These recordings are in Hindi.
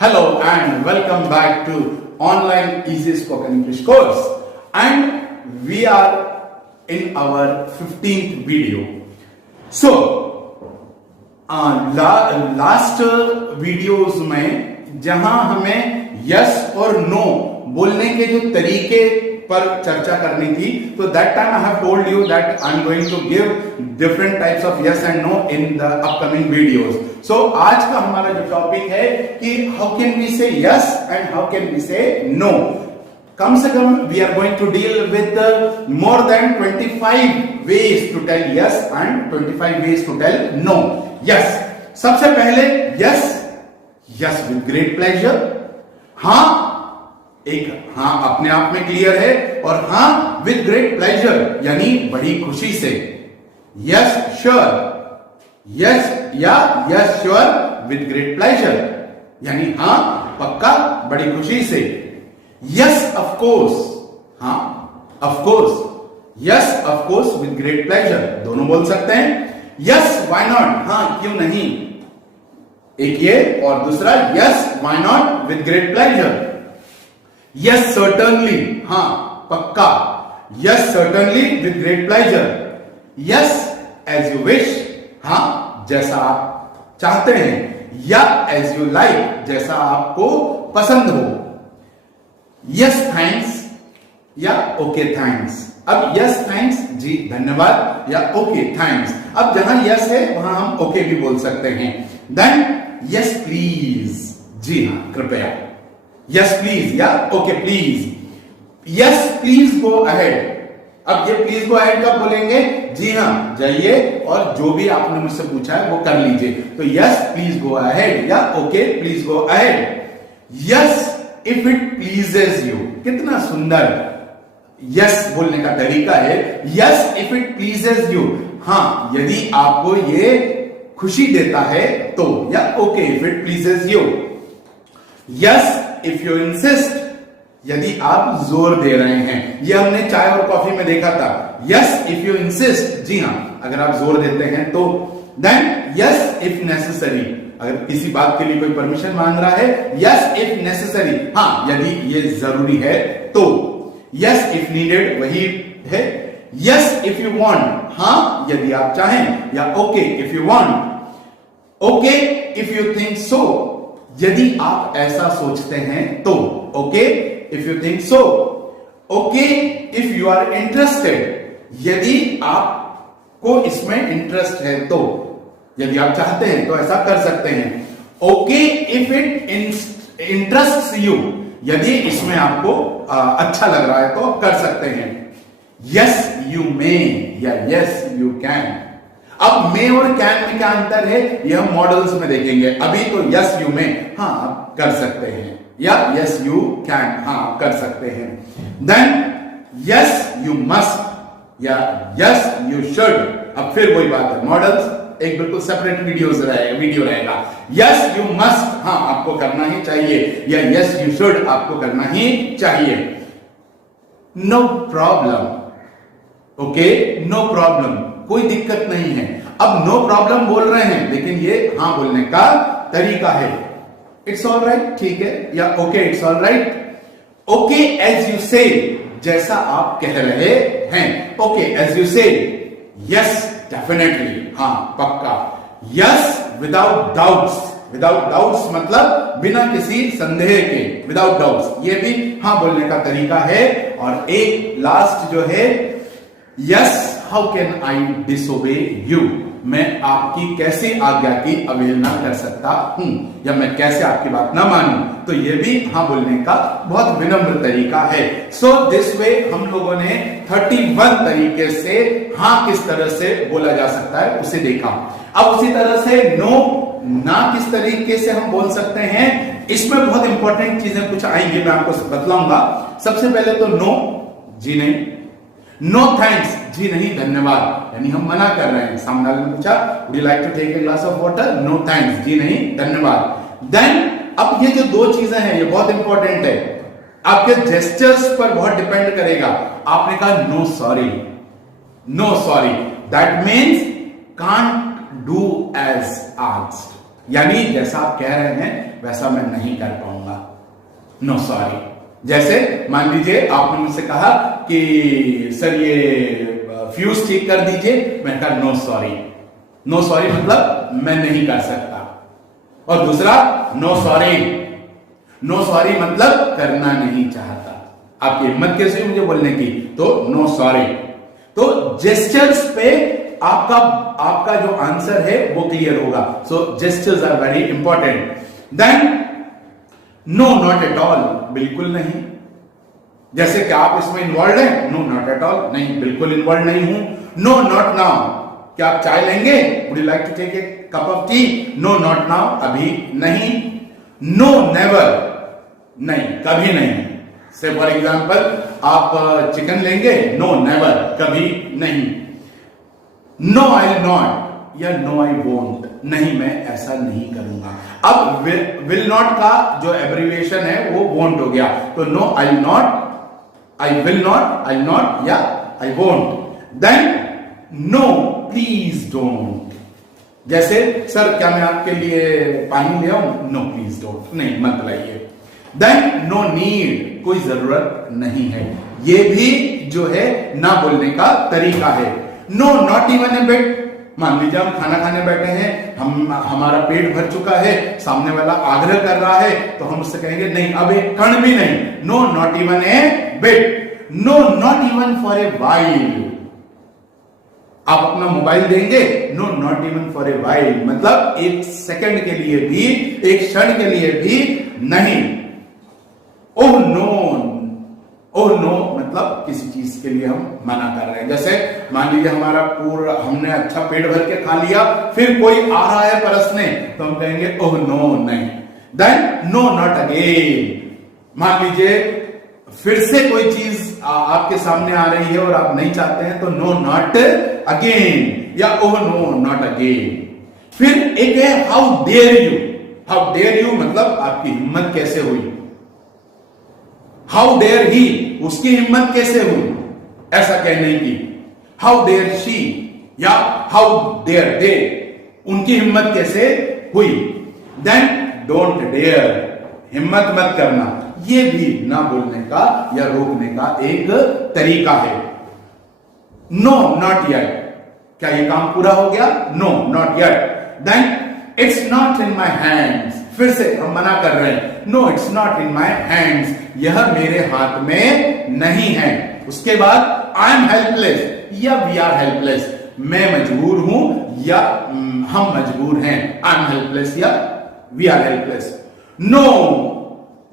Hello and welcome back to online easy spoken English course, and we are in our 15th video. So last videos में जहां हमें यस और नो बोलने के जो तरीके पर चर्चा करनी थी, तो that time I have told you that I am going to give different types of yes and no in the upcoming videos. So आज का हमारा जो टॉपिक है कि how can we say yes and how can we say no. कम से कम we are going to deal with more than 25 ways to tell yes and 25 ways to tell no. Yes, सबसे पहले yes with great pleasure. हाँ, एक हाँ अपने आप में क्लियर है, और हाँ with great pleasure यानी बड़ी खुशी से. yes sure, yes या yes sure with great pleasure यानी हाँ पक्का बड़ी खुशी से. yes of course, हाँ of course, yes of course with great pleasure दोनों बोल सकते हैं. yes why not, हाँ क्यों नहीं, एक ये, और दूसरा yes why not with great pleasure. yes certainly, हाँ पक्का, yes certainly with great pleasure. yes as you wish, हाँ जैसा आप चाहते हैं, या as you like जैसा आपको पसंद हो. yes thanks या okay thanks. अब yes thanks जी धन्यवाद या okay thanks. अब जहां yes है वहां हम okay भी बोल सकते हैं. then yes please, जी हाँ कृपया, yes please या okay please. yes please go ahead. अब ये please go ahead कब बोलेंगे, जी हाँ जाइए और जो भी आपने मुझसे पूछा है वो कर लीजिए. तो yes please go ahead या okay please go ahead. yes if it pleases you, कितना सुंदर यस बोलने का तरीका है. Yes if it pleases you, हाँ यदि आपको ये खुशी देता है तो, या okay if it pleases you. Yes if you insist, यदि आप जोर दे रहे हैं. ये हमने चाय और कॉफी में देखा था. यस इफ यू इंसिस्ट, जी हाँ अगर आप जोर देते हैं तो. देन यस इफ नेसेसरी, अगर किसी बात के लिए कोई परमिशन मांग रहा है. यस इफ नेसेसरी, हाँ यदि ये जरूरी है तो. yes if needed वही है. yes if you want, हाँ यदि आप चाहें, या okay if you want. okay if you think so, यदि आप ऐसा सोचते हैं तो. okay if you think so. okay if you are interested, यदि आपको इसमें इंटरेस्ट है तो, यदि आप चाहते हैं तो ऐसा कर सकते हैं. okay if it interests you, यदि इसमें आपको अच्छा लग रहा है तो आप कर सकते हैं. यस यू मे या यस यू कैन. अब मे और कैन में क्या अंतर है ये हम मॉडल्स में देखेंगे. अभी तो यस यू मे, हाँ आप कर सकते हैं, या यस यू कैन, हाँ आप कर सकते हैं. देन यस यू मस्ट या यस यू शुड. अब फिर वही बात है, मॉडल्स एक बिल्कुल सेपरेट वीडियो रहेगा. यस यू मस्ट, हाँ आपको करना ही चाहिए, या यस यू शुड आपको करना ही चाहिए. No problem, okay no problem, कोई दिक्कत नहीं है. अब नो प्रॉब्लम बोल रहे हैं लेकिन ये हाँ बोलने का तरीका है. इट्स ऑल राइट, ठीक है, या okay it's all right. Okay as you say, जैसा आप कह रहे हैं. Okay as you say. Yes definitely, हाँ पक्का. Yes without doubts, without doubts मतलब बिना किसी संदेह के, विदाउट डाउट्स, ये भी हाँ बोलने का तरीका है. और एक लास्ट जो है, yes how can I disobey you, मैं आपकी कैसे आज्ञा की अवहेलना कर सकता हूं, या मैं कैसे आपकी बात ना मानूं. तो ये भी हाँ बोलने का बहुत विनम्र तरीका है. सो दिस वे हम लोगों ने 31 तरीके से हाँ किस तरह से बोला जा सकता है उसे देखा. अब उसी तरह से नो, ना किस तरीके से हम बोल सकते हैं, इसमें बहुत इंपॉर्टेंट चीजें कुछ आएंगी, मैं आपको बतलाऊंगा. सबसे पहले तो नो, जी नहीं. नो थैंक्स, जी नहीं धन्यवाद, यानी हम मना कर रहे हैं. सामने वाले ने पूछा would you like to take a glass of water, no thanks, जी नहीं धन्यवाद. देन अब ये जो दो चीजें हैं ये बहुत इंपॉर्टेंट है, आपके जेस्चर्स पर बहुत डिपेंड करेगा. आपने कहा no sorry, no sorry, that means can't do as asked. यानी जैसा आप कह रहे हैं वैसा मैं नहीं कर पाऊंगा, नो सॉरी। जैसे मान लीजिए आपने मुझसे कहा कि सर ये फ्यूज ठीक कर दीजिए, मैंने कहा नो सॉरी। नो सॉरी मतलब मैं नहीं कर सकता। और दूसरा नो सॉरी, नो सॉरी मतलब करना नहीं चाहता। आपकी हिम्मत कैसे हुई मुझे बोलने की, तो नो सॉरी। तो जेस्चर्स पे आपका जो आंसर है वो क्लियर होगा। So gestures are very important. Then no not at all, बिल्कुल नहीं। जैसे कि आप इसमें इन्वॉल्व हैं, नो नॉट एट ऑल, नहीं बिल्कुल इन्वॉल्व नहीं हूं। नो नॉट नाउ, क्या आप चाय लेंगे, would you like to take a cup of tea, no not now, अभी नहीं। नो नेवर, नहीं कभी नहीं। से फॉर एग्जाम्पल आप चिकन लेंगे, नो नेवर, कभी नहीं। नो आई नॉट या नो आई वोंट, नहीं मैं ऐसा नहीं करूंगा। अब विल नॉट का जो एब्रिविएशन है वो वोंट हो गया, तो no I not, I will not, I not या I won't. Then no please don't, जैसे सर क्या मैं आपके लिए पानी ले आऊं, नो प्लीज डोंट, नहीं मत लाइए। देन नो नीड, कोई जरूरत नहीं है, ये भी जो है ना बोलने का तरीका है। No not even a bit, मान लीजिए हम खाना खाने बैठे हैं, हमारा पेट भर चुका है, सामने वाला आग्रह कर रहा है, तो हम उससे कहेंगे नहीं अब एक कण भी नहीं, no not even a bit. No not even for a while, आप अपना मोबाइल देंगे, no not even for a while, मतलब एक सेकंड के लिए भी, एक क्षण के लिए भी नहीं। ओह नो, ओह नो मतलब किसी चीज के लिए हम मना कर रहे हैं। जैसे मान लीजिए हमारा पूरा, हमने अच्छा पेट भर के खा लिया, फिर कोई आ रहा है परसने, तो हम कहेंगे ओह नो, नहीं। देन नो नॉट अगेन, मान लीजिए फिर से कोई चीज आपके सामने आ रही है और आप नहीं चाहते हैं, तो नो नॉट अगेन या ओह नो नॉट अगेन। फिर एक है how dare you, how dare you मतलब आपकी हिम्मत कैसे हुई। हाउ डेयर ही, उसकी हिम्मत कैसे हुई ऐसा कहने की। हाउ डेयर शी या हाउ डेयर दे, उनकी हिम्मत कैसे हुई। देन डोंट डेयर, हिम्मत मत करना, ये भी ना बोलने का या रोकने का एक तरीका है। नो नॉट येट, क्या ये काम पूरा हो गया, no not yet. Then it's not in my hands, फिर से हम मना कर रहे हैं, no it's not in my hands, यह मेरे हाथ में नहीं है। उसके बाद आई एम हेल्पलेस या वी आर हेल्पलेस, मैं मजबूर हूं या हम मजबूर हैं, आई एम हेल्पलेस या we are helpless. No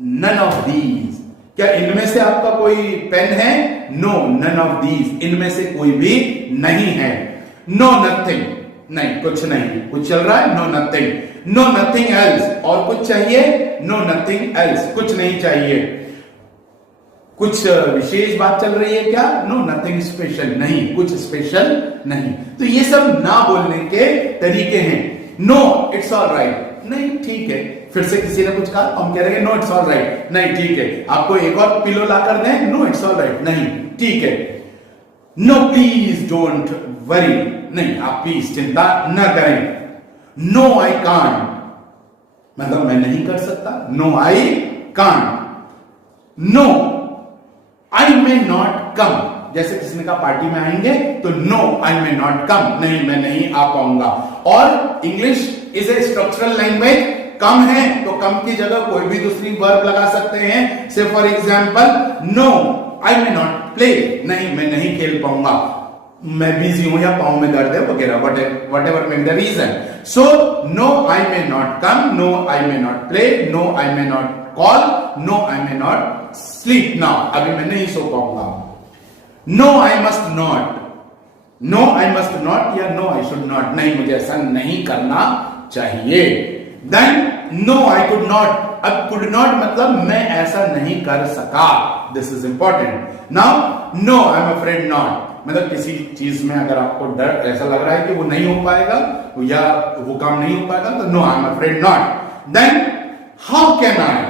none of these, क्या इनमें से आपका कोई पेन है, नो नन ऑफ दीज, इनमें से कोई भी नहीं है। नो नथिंग, नहीं कुछ नहीं, कुछ चल रहा है, no nothing. No nothing else, और कुछ चाहिए, नो नथिंग एल्स, कुछ नहीं चाहिए। कुछ विशेष बात चल रही है क्या, नो नथिंग स्पेशल, नहीं कुछ स्पेशल नहीं। तो ये सब ना बोलने के तरीके हैं। नो इट्स ऑल राइट, नहीं ठीक है। फिर से किसी ने कुछ कहा, हम कह रहे हैं नो इट्स ऑल राइट, नहीं ठीक है। आपको एक और पिलो ला कर दें, नो इट्स ऑल राइट, नहीं ठीक है। नो प्लीज डोंट वरी, नहीं आप प्लीज चिंता न करें। नो आई कांट, मतलब मैं नहीं कर सकता, no I can't. No I may not come, जैसे किसी ने कहा पार्टी में आएंगे, तो नो आई मे नॉट कम, नहीं मैं नहीं आ पाऊंगा। और English is a structural language, कम है तो कम की जगह कोई भी दूसरी वर्ब लगा सकते हैं। Say for example no I may not play, नहीं मैं नहीं खेल पाऊंगा, मैं बिजी हूं या पांव में दर्द है वगैरह, whatever may the reason. So no I may not come, no I may not play, no I may not call, no I may not sleep now, अभी मैं नहीं सो पाऊंगा। No I must not, no I must not या नो आई शुड नॉट, नहीं मुझे ऐसा नहीं करना चाहिए। Then no I could not, अब कुड नॉट मतलब मैं ऐसा नहीं कर सका, this is important. Now no I am afraid not, मतलब किसी चीज में अगर आपको डर ऐसा लग रहा है कि वो नहीं हो पाएगा या वो काम नहीं हो पाएगा, तो no I am afraid not. Then how can I,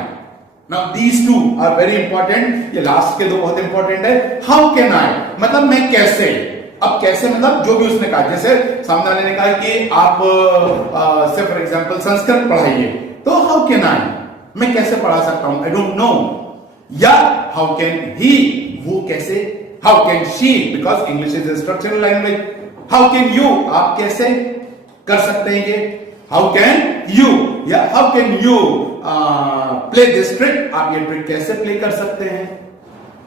now these two are very important, ये लास्ट के दो बहुत इंपॉर्टेंट है। हाउ कैन आई मतलब मैं कैसे, अब कैसे, मतलब जो भी उसने कहा, जैसे सामने वाले ने कहा कि आप से फॉर एग्जांपल संस्कृत पढ़ाइए, तो हाउ कैन आई, मैं कैसे पढ़ा सकता हूं, आई डोंट नो, या हाउ कैन ही, वो कैसे, how can she, because English is a structural language, how can you, आप कैसे कर सकते हैं ये, हाउ कैन यू, या how can you play this trick, आप ये ट्रिक कैसे प्ले कर सकते हैं,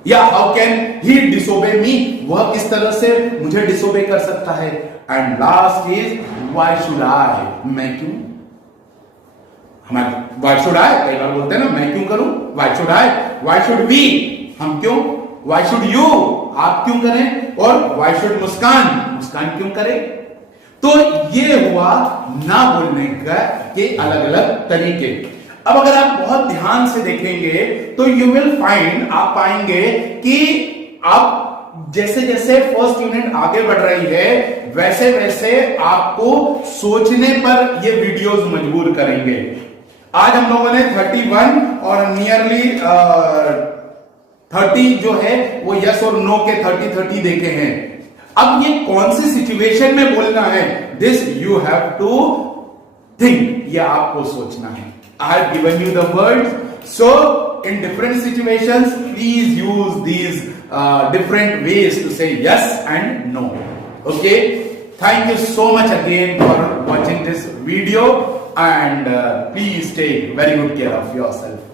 या हाउ कैन ही डिसोबे मी, वह किस तरह से मुझे डिसोबे कर सकता है, and last is why should आई, मैं क्यों, हमारे व्हाई शुड आई कई बार बोलते हैं ना, मैं क्यों करूं, why should I, why should we, हम क्यों, व्हाई शुड यू, आप क्यों करें, और व्हाई शुड मुस्कान, मुस्कान क्यों करे। तो ये हुआ ना बोलने का के अलग अलग तरीके। अब अगर आप बहुत ध्यान से देखेंगे तो यू विल फाइंड, आप पाएंगे कि आप जैसे जैसे फर्स्ट यूनिट आगे बढ़ रही है वैसे वैसे आपको सोचने पर ये वीडियोस मजबूर करेंगे। आज हम लोगों ने 31 और नियरली 30 जो है वो यस और नो के 30 देखे हैं। अब ये कौन सी सिचुएशन में बोलना है, this you have to think, या आपको सोचना है। I have given you the words, so in different situations please use these different ways to say yes and no. Okay, thank you so much again for watching this video, and please take very good care of yourself.